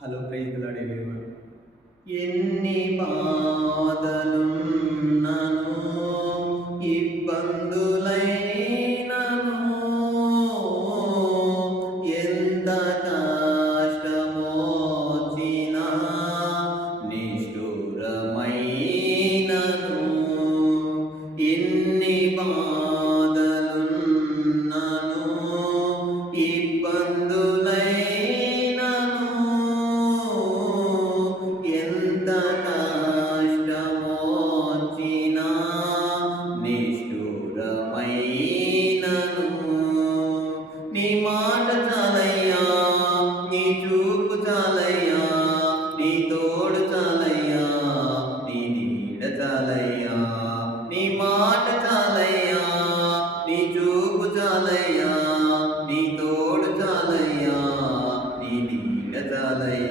Hello praise the Lord everyone. ఎన్ని బాధలున్నను ఇబ్బందులైనను ఎంత కష్టమొచ్చినా నిష్ఠురమైనను ఎన్ని బాధలున్నను ఇబ్బందులైనను ఎంత కష్టమొచ్చినా నిష్ఠురమైనను నీ మాట చాలయ్యా, నీ చూపు చాలయ్యా, నీ తోడు చాలయ్యా, నీ నీడ చాలయ్యా, నీ మాట చాలయ్యా, నీ చూపు చాలయ్యా, నీ తోడు చాలయ్యా, నీ నీడ చాలయ్యా.